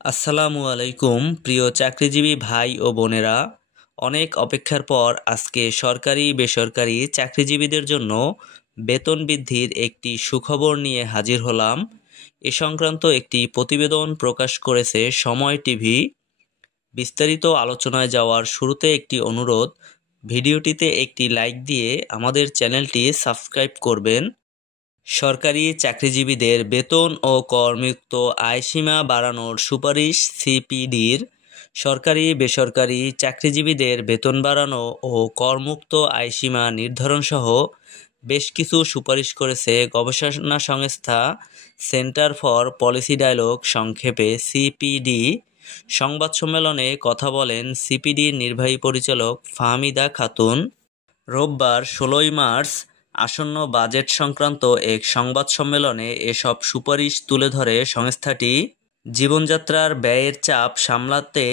আসসালামু আলাইকুম প্রিয় চাকরিজীবী ভাই ও বোনেরা। অনেক অপেক্ষার পর আজকে সরকারি বেসরকারি চাকরিজীবীদের জন্য বেতন বৃদ্ধির একটি সুখবর নিয়ে হাজির হলাম। এ সংক্রান্ত একটি প্রতিবেদন প্রকাশ করেছে সময় টিভি। বিস্তারিত আলোচনায় যাওয়ার শুরুতে একটি অনুরোধ, ভিডিওটিতে একটি লাইক দিয়ে আমাদের চ্যানেলটি সাবস্ক্রাইব করবেন। সরকারি চাকরিজীবীদের বেতন ও করমুক্ত আয়সীমা বাড়ানোর সুপারিশ সিপিডির। সরকারি বেসরকারি চাকরিজীবীদের বেতন বাড়ানো ও করমুক্ত আয়সীমা নির্ধারণ সহ বেশ কিছু সুপারিশ করেছে গবেষণা সংস্থা সেন্টার ফর পলিসি ডায়ালগ, সংক্ষেপে সিপিডি। সংবাদ সম্মেলনে কথা বলেন সিপিডির নির্বাহী পরিচালক ফাহমিদা খাতুন। রোববার ১৬ মার্চ আসন্ন বাজেট সংক্রান্ত এক সংবাদ সম্মেলনে এসব সুপারিশ তুলে ধরে সংস্থাটি। জীবনযাত্রার ব্যয়ের চাপ সামলাতে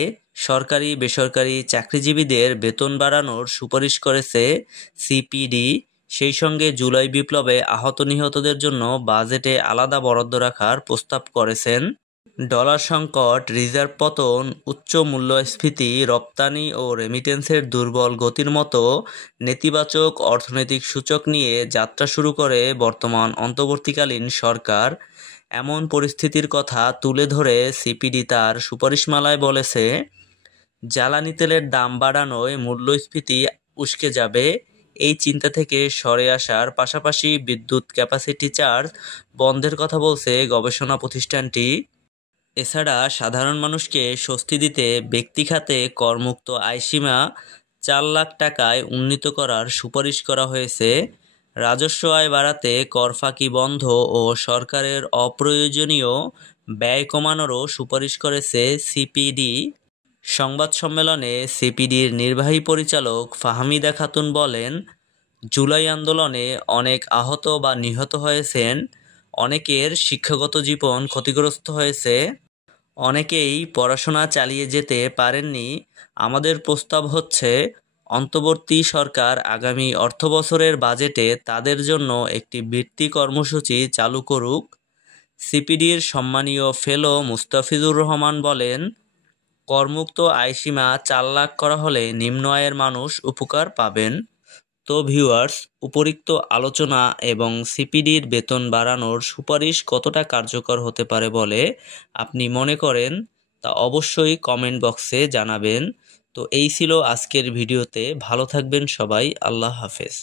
সরকারি বেসরকারি চাকরিজীবীদের বেতন বাড়ানোর সুপারিশ করেছে সিপিডি। সেই সঙ্গে জুলাই বিপ্লবে আহত নিহতদের জন্য বাজেটে আলাদা বরাদ্দ রাখার প্রস্তাব করেছেন। ডলার সংকট, রিজার্ভ পতন, উচ্চ মূল্যস্ফীতি, রপ্তানি ও রেমিটেন্সের দুর্বল গতির মতো নেতিবাচক অর্থনৈতিক সূচক নিয়ে যাত্রা শুরু করে বর্তমান অন্তর্বর্তীকালীন সরকার। এমন পরিস্থিতির কথা তুলে ধরে সিপিডি তার সুপারিশমালায় বলেছে, জ্বালানি তেলের দাম বাড়ানোয় মূল্যস্ফীতি উস্কে যাবে, এই চিন্তা থেকে সরে আসার পাশাপাশি বিদ্যুৎ ক্যাপাসিটি চার্জ বন্ধের কথা বলছে গবেষণা প্রতিষ্ঠানটি। এছাড়া সাধারণ মানুষকে স্বস্তি দিতে ব্যক্তিখাতে করমুক্ত আয়সীমা ৪ লাখ টাকায় উন্নীত করার সুপারিশ করা হয়েছে। রাজস্ব আয় বাড়াতে কর ফাঁকি বন্ধ ও সরকারের অপ্রয়োজনীয় ব্যয় কমানোরও সুপারিশ করেছে সিপিডি। সংবাদ সম্মেলনে সিপিডির নির্বাহী পরিচালক ফাহমিদা খাতুন বলেন, জুলাই আন্দোলনে অনেক আহত বা নিহত হয়েছেন, অনেকের শিক্ষাগত জীবন ক্ষতিগ্রস্ত হয়েছে, অনেকেই পড়াশোনা চালিয়ে যেতে পারেননি। আমাদের প্রস্তাব হচ্ছে, অন্তর্বর্তী সরকার আগামী অর্থবছরের বাজেটে তাদের জন্য একটি বৃত্তি কর্মসূচি চালু করুক। সিপিডির সম্মানীয় ফেলো মুস্তাফিজুর রহমান বলেন, করমুক্ত আয়সীমা ৪ লাখ করা হলে নিম্ন আয়ের মানুষ উপকার পাবেন। তো ভিউয়ার্স, উপরিক্ত আলোচনা এবং সিপিডির বেতন বাড়ানোর সুপারিশ কতটা কার্যকর হতে পারে বলে আপনি মনে করেন তা অবশ্যই কমেন্ট বক্সে জানাবেন। তো এই ছিল আজকের ভিডিওতে। ভালো থাকবেন সবাই। আল্লাহ হাফেজ।